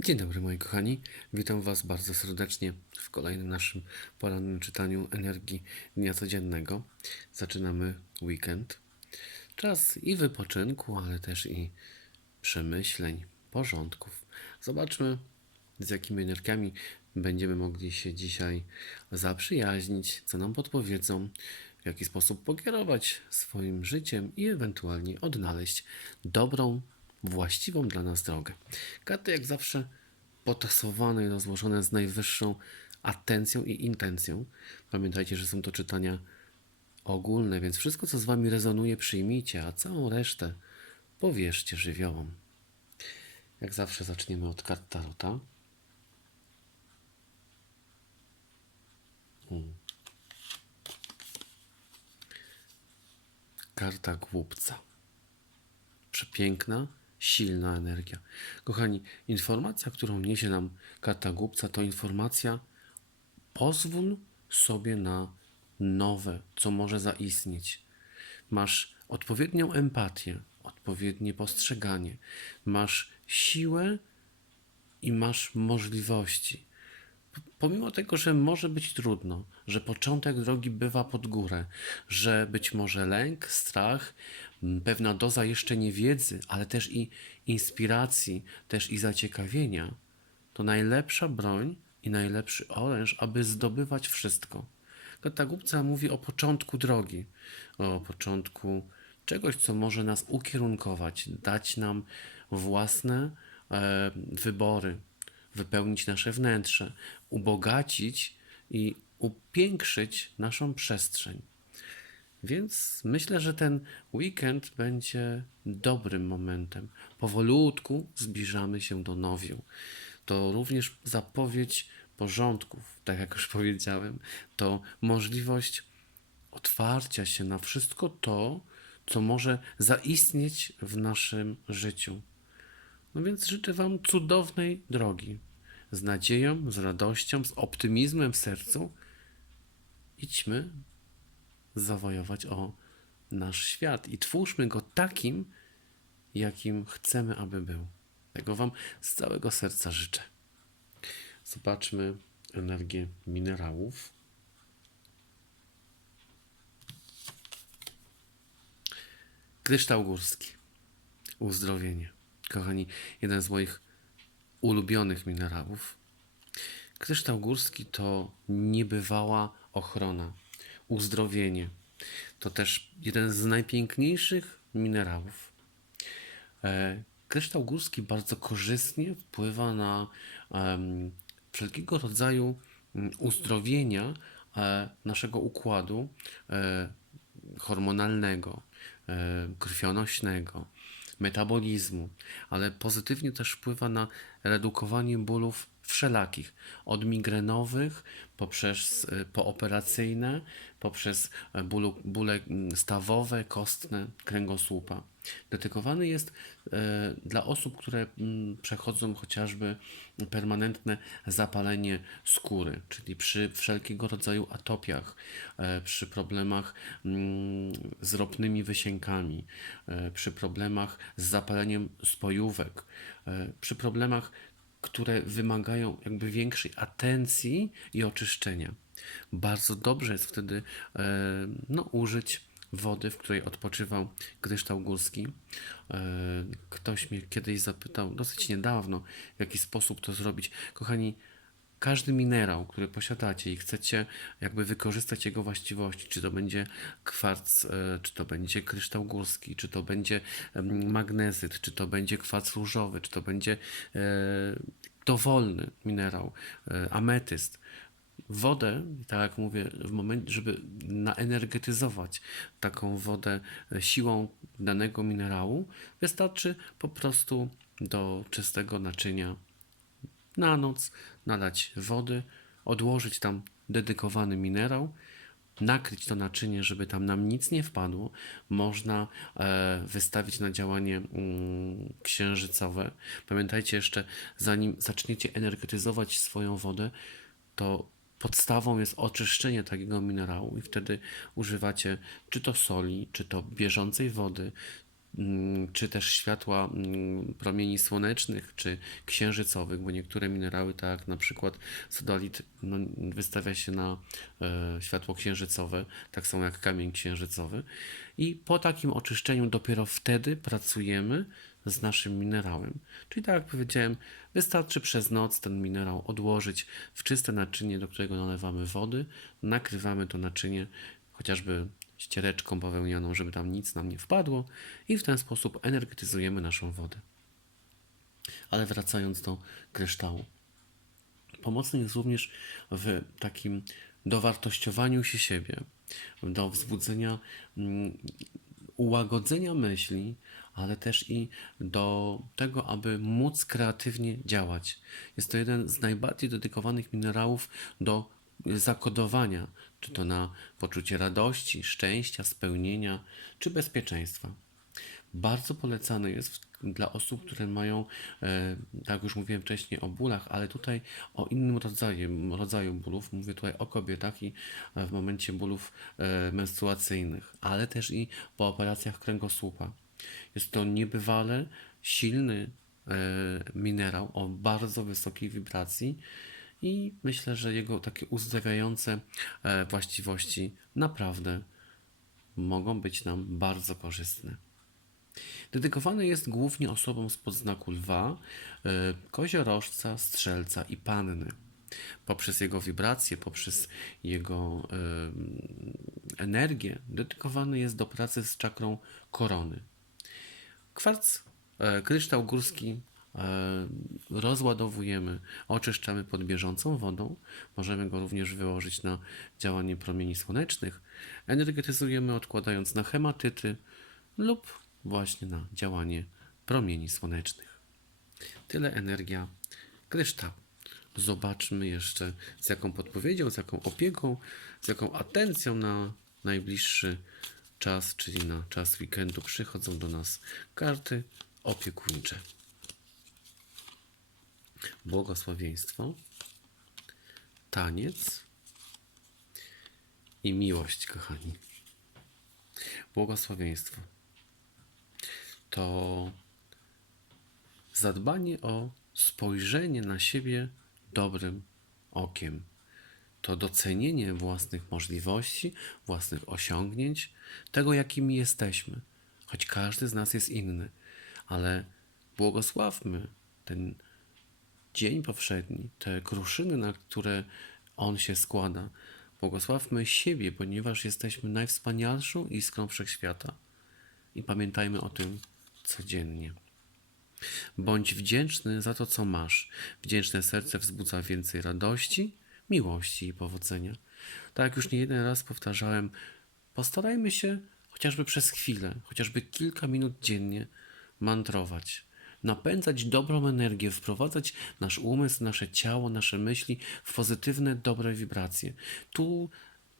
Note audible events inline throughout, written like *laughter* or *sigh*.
Dzień dobry moi kochani, witam Was bardzo serdecznie w kolejnym naszym porannym czytaniu energii dnia codziennego. Zaczynamy weekend. Czas i wypoczynku, ale też i przemyśleń, porządków. Zobaczmy, z jakimi energiami będziemy mogli się dzisiaj zaprzyjaźnić, co nam podpowiedzą, w jaki sposób pokierować swoim życiem i ewentualnie odnaleźć dobrą, właściwą dla nas drogę. Karty jak zawsze potasowane i rozłożone z najwyższą atencją i intencją. Pamiętajcie, że są to czytania ogólne, więc wszystko, co z Wami rezonuje, przyjmijcie, a całą resztę powierzcie żywiołom. Jak zawsze zaczniemy od kart Tarota. Karta głupca. Przepiękna, silna energia. Kochani, informacja, którą niesie nam karta głupca, to informacja pozwól sobie na nowe, co może zaistnieć. Masz odpowiednią empatię, odpowiednie postrzeganie, masz siłę i masz możliwości. Pomimo tego, że może być trudno, że początek drogi bywa pod górę, że być może lęk, strach, pewna doza jeszcze niewiedzy, ale też i inspiracji, też i zaciekawienia, to najlepsza broń i najlepszy oręż, aby zdobywać wszystko. Karta Głupca mówi o początku drogi, o początku czegoś, co może nas ukierunkować, dać nam własne e, wybory, wypełnić nasze wnętrze, ubogacić i upiększyć naszą przestrzeń. Więc myślę, że ten weekend będzie dobrym momentem. Powolutku zbliżamy się do nowiu. To również zapowiedź porządków, tak jak już *laughs* powiedziałem. To możliwość otwarcia się na wszystko to, co może zaistnieć w naszym życiu. No więc życzę Wam cudownej drogi. Z nadzieją, z radością, z optymizmem w sercu. Idźmy zawojować o nasz świat i twórzmy go takim, jakim chcemy, aby był. Tego Wam z całego serca życzę. Zobaczmy energię minerałów. Kryształ górski. Uzdrowienie. Kochani, jeden z moich ulubionych minerałów. Kryształ górski to niebywała ochrona, uzdrowienie. To też jeden z najpiękniejszych minerałów. E, Kryształ górski bardzo korzystnie wpływa na wszelkiego rodzaju mm, uzdrowienia e, naszego układu e, hormonalnego, krwionośnego, metabolizmu, ale pozytywnie też wpływa na redukowanie bólów wszelakich, od migrenowych poprzez e, pooperacyjne, poprzez e, bólu, bóle mm, stawowe, kostne, kręgosłupa. Dedykowany jest e, dla osób, które mm, przechodzą chociażby permanentne zapalenie skóry, czyli przy wszelkiego rodzaju atopiach, e, przy problemach mm, z ropnymi wysiękami, przy problemach z zapaleniem spojówek, przy problemach, które wymagają jakby większej atencji i oczyszczenia. Bardzo dobrze jest wtedy e, no, użyć wody, w której odpoczywał kryształ górski. E, Ktoś mnie kiedyś zapytał, dosyć niedawno, w jaki sposób to zrobić. Kochani, każdy minerał, który posiadacie i chcecie jakby wykorzystać jego właściwości, czy to będzie kwarc, e, czy to będzie kryształ górski, czy to będzie magnezyt, czy to będzie kwarc różowy, czy to będzie dowolny minerał, ametyst, wodę, tak jak mówię, w momencie, żeby naenergetyzować taką wodę e, siłą danego minerału, wystarczy po prostu do czystego naczynia na noc nalać wody, odłożyć tam dedykowany minerał, nakryć to naczynie, żeby tam nam nic nie wpadło. Można e, wystawić na działanie mm, księżycowe. Pamiętajcie jeszcze, zanim zaczniecie energetyzować swoją wodę, to podstawą jest oczyszczenie takiego minerału i wtedy używacie czy to soli, czy to bieżącej wody, mm, czy też światła mm, promieni słonecznych, czy księżycowych, bo niektóre minerały, tak jak na przykład sodolit, no, wystawia się na e, światło księżycowe, tak samo jak kamień księżycowy. I po takim oczyszczeniu dopiero wtedy pracujemy z naszym minerałem. Czyli tak jak powiedziałem, wystarczy przez noc ten minerał odłożyć w czyste naczynie, do którego nalewamy wody, nakrywamy to naczynie chociażby ściereczką bawełnianą, żeby tam nic nam nie wpadło i w ten sposób energetyzujemy naszą wodę. Ale wracając do kryształu. Pomocny jest również w takim dowartościowaniu się siebie, do wzbudzenia, mm, ułagodzenia myśli, ale też i do tego, aby móc kreatywnie działać. Jest to jeden z najbardziej dedykowanych minerałów do zakodowania, czy to na poczucie radości, szczęścia, spełnienia, czy bezpieczeństwa. Bardzo polecany jest dla osób, które mają, e, tak już mówiłem wcześniej, o bólach, ale tutaj o innym rodzaju, rodzaju bólów. Mówię tutaj o kobietach i e, w momencie bólów e, menstruacyjnych, ale też i po operacjach kręgosłupa. Jest to niebywale silny e, minerał o bardzo wysokiej wibracji i myślę, że jego takie uzdrawiające e, właściwości naprawdę mogą być nam bardzo korzystne. Dedykowany jest głównie osobom spod znaku lwa, e, koziorożca, strzelca i panny. Poprzez jego wibracje, poprzez jego energię, dedykowany jest do pracy z czakrą korony. Kwarc, e, kryształ górski e, rozładowujemy, oczyszczamy pod bieżącą wodą. Możemy go również wyłożyć na działanie promieni słonecznych. Energetyzujemy odkładając na hematyty lub właśnie na działanie promieni słonecznych. Tyle energia kryształu. Zobaczmy jeszcze z jaką podpowiedzią, z jaką opieką, z jaką atencją na najbliższy czas, czyli na czas weekendu przychodzą do nas karty opiekuńcze. Błogosławieństwo, taniec i miłość, kochani. Błogosławieństwo to zadbanie o spojrzenie na siebie dobrym okiem. To docenienie własnych możliwości, własnych osiągnięć, tego jakimi jesteśmy, choć każdy z nas jest inny, ale błogosławmy ten dzień powszedni, te kruszyny, na które on się składa. Błogosławmy siebie, ponieważ jesteśmy najwspanialszą iskrą wszechświata. I pamiętajmy o tym codziennie. Bądź wdzięczny za to, co masz. Wdzięczne serce wzbudza więcej radości, miłości i powodzenia. Tak jak już nie jeden raz powtarzałem, postarajmy się chociażby przez chwilę, chociażby kilka minut dziennie mantrować. Napędzać dobrą energię, wprowadzać nasz umysł, nasze ciało, nasze myśli w pozytywne, dobre wibracje. Tu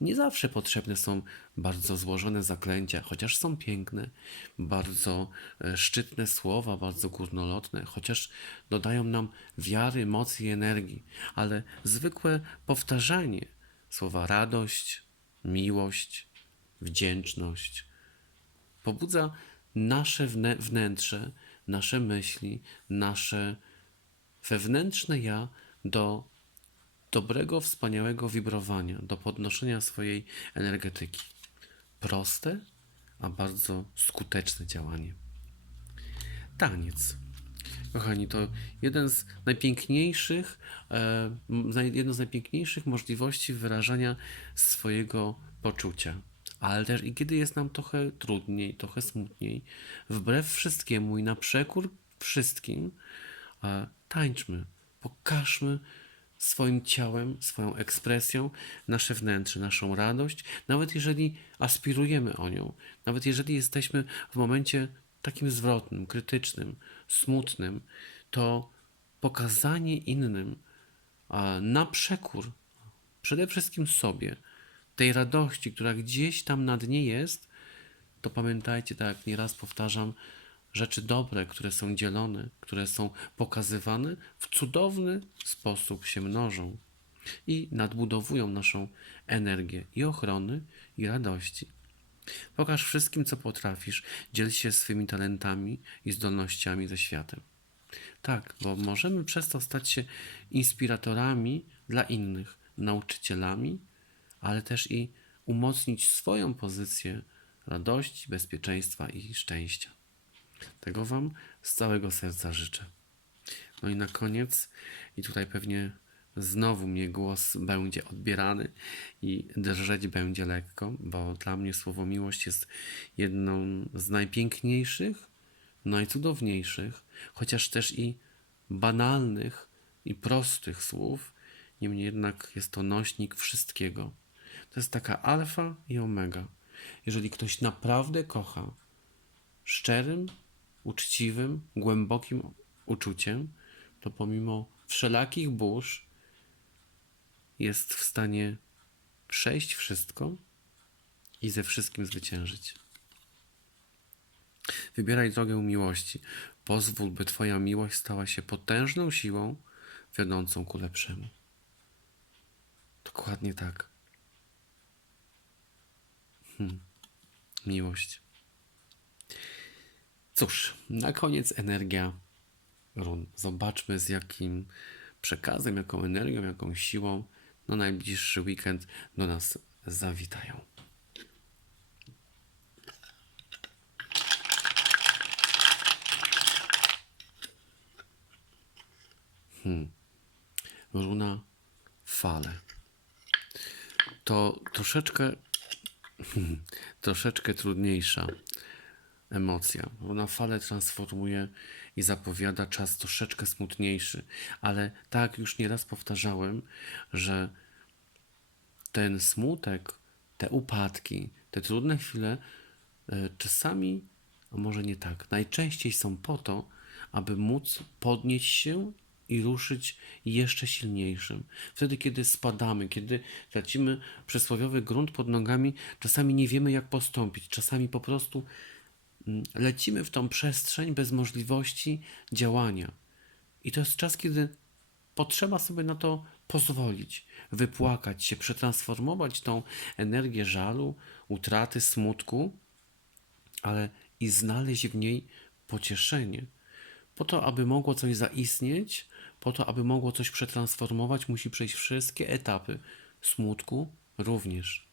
nie zawsze potrzebne są bardzo złożone zaklęcia, chociaż są piękne, bardzo e, szczytne słowa, bardzo górnolotne, chociaż dodają nam wiary, mocy i energii, ale zwykłe powtarzanie słowa radość, miłość, wdzięczność pobudza nasze wnę- wnętrze, nasze myśli, nasze wewnętrzne ja do dobrego, wspaniałego wibrowania, do podnoszenia swojej energetyki. Proste, a bardzo skuteczne działanie. Taniec. Kochani, to jeden z najpiękniejszych, e, jedno z najpiękniejszych możliwości wyrażania swojego poczucia. Ale też i kiedy jest nam trochę trudniej, trochę smutniej, wbrew wszystkiemu i na przekór wszystkim, e, tańczmy, pokażmy swoim ciałem, swoją ekspresją nasze wnętrze, naszą radość, nawet jeżeli aspirujemy o nią, nawet jeżeli jesteśmy w momencie takim zwrotnym, krytycznym, smutnym, to pokazanie innym na przekór przede wszystkim sobie tej radości, która gdzieś tam na dnie jest, to pamiętajcie, tak jak nieraz powtarzam, rzeczy dobre, które są dzielone, które są pokazywane, w cudowny sposób się mnożą i nadbudowują naszą energię i ochrony, i radości. Pokaż wszystkim, co potrafisz. Dziel się swymi talentami i zdolnościami ze światem. Tak, bo możemy przez to stać się inspiratorami dla innych, nauczycielami, ale też i umocnić swoją pozycję radości, bezpieczeństwa i szczęścia. Tego Wam z całego serca życzę. No i na koniec, i tutaj pewnie znowu mnie głos będzie odbierany i drżeć będzie lekko, bo dla mnie słowo miłość jest jedną z najpiękniejszych, najcudowniejszych, chociaż też i banalnych i prostych słów, niemniej jednak jest to nośnik wszystkiego. To jest taka alfa i omega. Jeżeli ktoś naprawdę kocha szczerym, uczciwym, głębokim uczuciem, to pomimo wszelakich burz jest w stanie przejść wszystko i ze wszystkim zwyciężyć. Wybieraj drogę miłości. Pozwól, by Twoja miłość stała się potężną siłą wiodącą ku lepszemu. Dokładnie tak. Hmm. Miłość. Cóż, na koniec energia run. Zobaczmy z jakim przekazem, jaką energią, jaką siłą na najbliższy weekend do nas zawitają. Hmm. Runa fale. To troszeczkę troszeczkę trudniejsza emocja. Ona falę transformuje i zapowiada czas troszeczkę smutniejszy, ale tak już nieraz powtarzałem, że ten smutek, te upadki, te trudne chwile e, czasami, a może nie tak, najczęściej są po to, aby móc podnieść się i ruszyć jeszcze silniejszym. Wtedy, kiedy spadamy, kiedy tracimy przysłowiowy grunt pod nogami, czasami nie wiemy, jak postąpić. Czasami po prostu lecimy w tą przestrzeń bez możliwości działania. I to jest czas, kiedy potrzeba sobie na to pozwolić, wypłakać się, przetransformować tą energię żalu, utraty, smutku, ale i znaleźć w niej pocieszenie. Po to, aby mogło coś zaistnieć, po to, aby mogło coś przetransformować, musi przejść wszystkie etapy smutku również.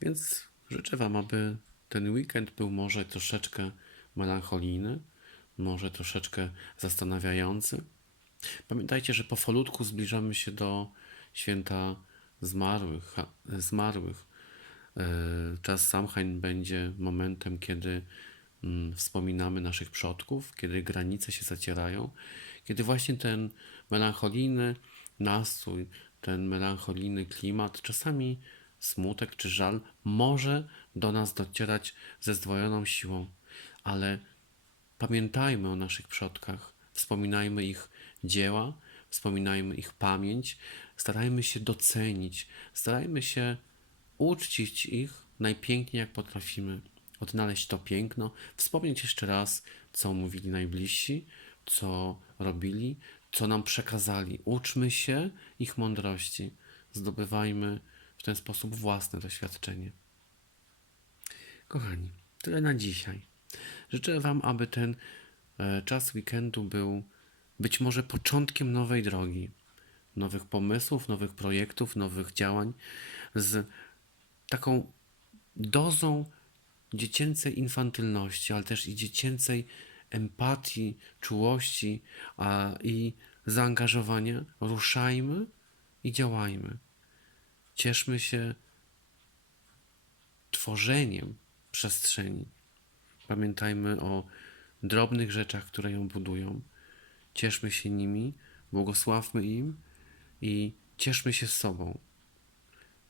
Więc życzę Wam, aby ten weekend był może troszeczkę melancholijny, może troszeczkę zastanawiający. Pamiętajcie, że powolutku zbliżamy się do święta zmarłych. zmarłych. E, czas Samhain będzie momentem, kiedy Mm, wspominamy naszych przodków, kiedy granice się zacierają, kiedy właśnie ten melancholijny nastrój, ten melancholijny klimat, czasami smutek czy żal może do nas docierać ze zdwojoną siłą, ale pamiętajmy o naszych przodkach, wspominajmy ich dzieła, wspominajmy ich pamięć, starajmy się docenić, starajmy się uczcić ich najpiękniej jak potrafimy. Odnaleźć to piękno, wspomnieć jeszcze raz, co mówili najbliżsi, co robili, co nam przekazali. Uczmy się ich mądrości, zdobywajmy ten sposób własne doświadczenie. Kochani, tyle na dzisiaj. Życzę Wam, aby ten e, czas weekendu był być może początkiem nowej drogi, nowych pomysłów, nowych projektów, nowych działań z taką dozą dziecięcej infantylności, ale też i dziecięcej empatii, czułości a, i zaangażowania, ruszajmy i działajmy. Cieszmy się tworzeniem przestrzeni. Pamiętajmy o drobnych rzeczach, które ją budują. Cieszmy się nimi, błogosławmy im i cieszmy się sobą.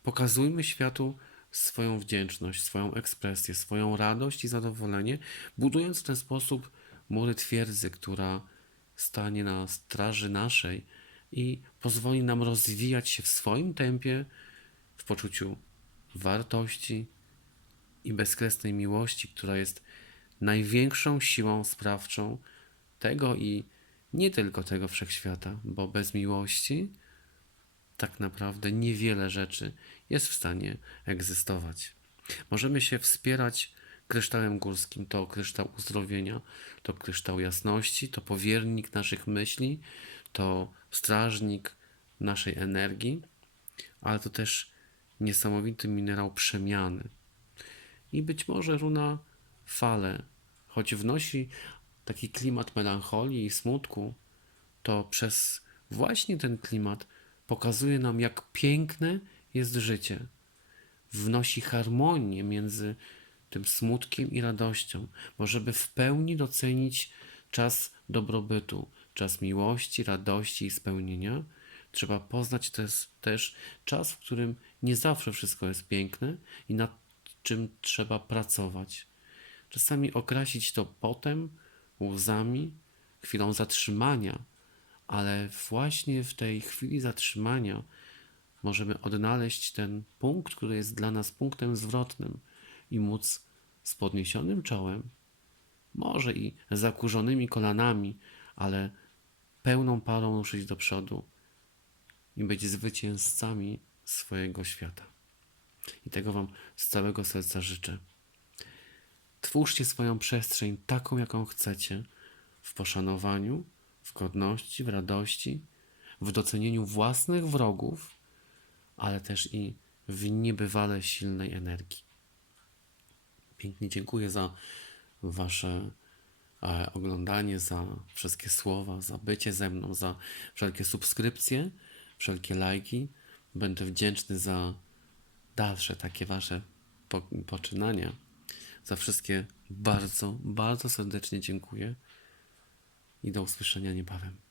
Pokazujmy światu, swoją wdzięczność, swoją ekspresję, swoją radość i zadowolenie, budując w ten sposób mury twierdzy, która stanie na straży naszej i pozwoli nam rozwijać się w swoim tempie, w poczuciu wartości i bezkresnej miłości, która jest największą siłą sprawczą tego i nie tylko tego wszechświata, bo bez miłości tak naprawdę niewiele rzeczy jest w stanie egzystować. Możemy się wspierać kryształem górskim, to kryształ uzdrowienia, to kryształ jasności, to powiernik naszych myśli, to strażnik naszej energii, ale to też niesamowity minerał przemiany. I być może runa fale, choć wnosi taki klimat melancholii i smutku, to przez właśnie ten klimat pokazuje nam, jak piękne jest życie. Wnosi harmonię między tym smutkiem i radością, bo żeby w pełni docenić czas dobrobytu, czas miłości, radości i spełnienia, trzeba poznać też, też czas, w którym nie zawsze wszystko jest piękne i nad czym trzeba pracować. Czasami okrasić to potem, łzami, chwilą zatrzymania, ale właśnie w tej chwili zatrzymania możemy odnaleźć ten punkt, który jest dla nas punktem zwrotnym i móc z podniesionym czołem, może i zakurzonymi kolanami, ale pełną parą ruszyć do przodu i być zwycięzcami swojego świata. I tego Wam z całego serca życzę. Twórzcie swoją przestrzeń taką, jaką chcecie, w poszanowaniu, w godności, w radości, w docenieniu własnych wrogów, ale też i w niebywale silnej energii. Pięknie dziękuję za Wasze e, oglądanie, za wszystkie słowa, za bycie ze mną, za wszelkie subskrypcje, wszelkie lajki. Będę wdzięczny za dalsze takie Wasze po, poczynania. Za wszystkie bardzo, bardzo serdecznie dziękuję i do usłyszenia niebawem.